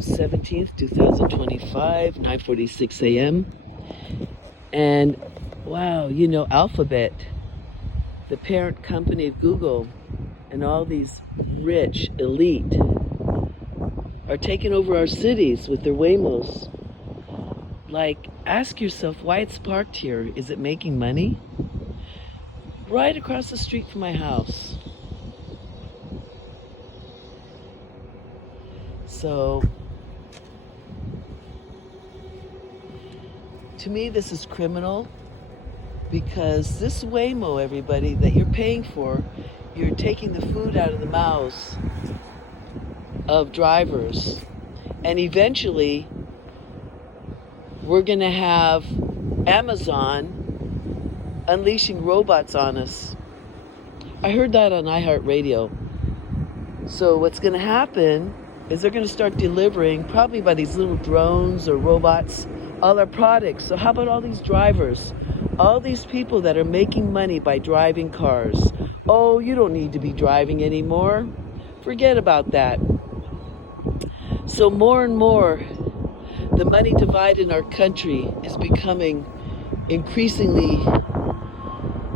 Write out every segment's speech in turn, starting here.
17th, 2025, 9:46 a.m. And wow, Alphabet, the parent company of Google, and all these rich elite are taking over our cities with their Waymos. Like, ask yourself why it's parked here. Is it making money? Right across the street from my house. So, to me, this is criminal because this Waymo, everybody, that you're paying for, you're taking the food out of the mouths of drivers. And eventually, we're going to have Amazon unleashing robots on us. I heard that on iHeartRadio. So what's going to happen is they're going to start delivering, probably by these little drones or robots, all our products. So how about all these drivers? All these people that are making money by driving cars. Oh, you don't need to be driving anymore. Forget about that. So more and more, the money divide in our country is becoming increasingly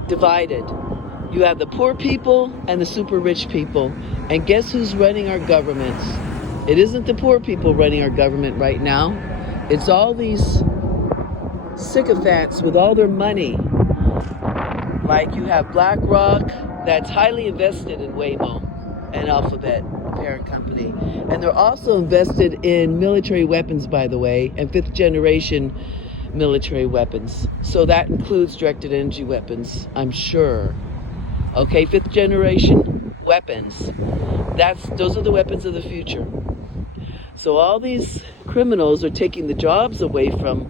divided. You have the poor people and the super rich people. And guess who's running our governments? It isn't the poor people running our government right now. It's all these sycophants with all their money. Like you have BlackRock that's highly invested in Waymo and Alphabet, the parent company. And they're also invested in military weapons, by the way, and fifth generation military weapons. So that includes directed energy weapons, I'm sure. Okay, fifth generation weapons. Those are the weapons of the future. So all these criminals are taking the jobs away from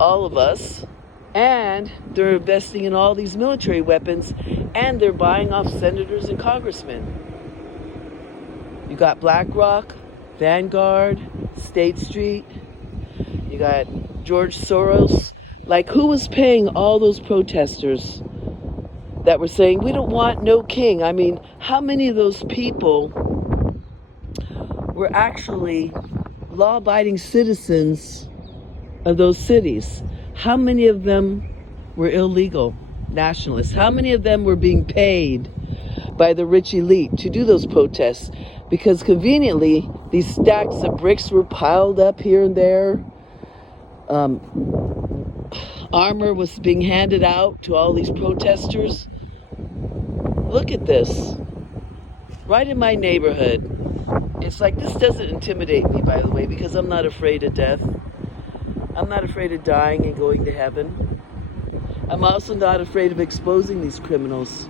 all of us, and they're investing in all these military weapons, and they're buying off senators and congressmen. You got BlackRock, Vanguard, State Street, you got George Soros. Like, who was paying all those protesters that were saying, we don't want no king? I mean, how many of those people were actually law-abiding citizens of those cities? How many of them were illegal nationalists? How many of them were being paid by the rich elite to do those protests? Because conveniently, these stacks of bricks were piled up here and there. Armor was being handed out to all these protesters. Look at this. Right in my neighborhood. It's like, this doesn't intimidate me, by the way, because I'm not afraid of death. I'm not afraid of dying and going to heaven. I'm also not afraid of exposing these criminals.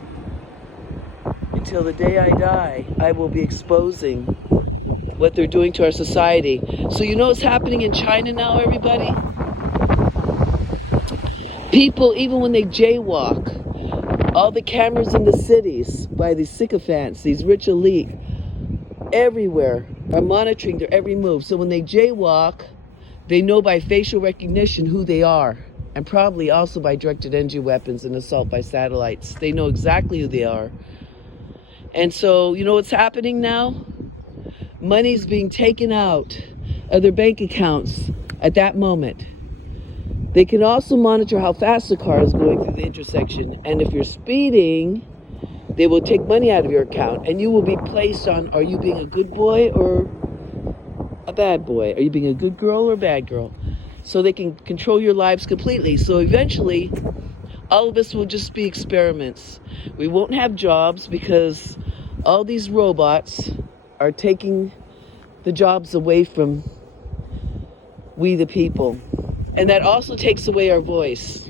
Until the day I die, I will be exposing what they're doing to our society. So you know what's happening in China now, everybody? People, even when they jaywalk, all the cameras in the cities by these sycophants, these rich elite, everywhere are monitoring their every move. So when they jaywalk, they know by facial recognition who they are, and probably also by directed energy weapons and assault by satellites. They know exactly who they are. And so, you know what's happening now? Money's being taken out of their bank accounts at that moment. They can also monitor how fast the car is going through the intersection. And if you're speeding, they will take money out of your account, and you will be placed on, are you being a good boy or a bad boy? Are you being a good girl or a bad girl? So they can control your lives completely. So eventually, all of us will just be experiments. We won't have jobs because all these robots are taking the jobs away from we the people. And that also takes away our voice.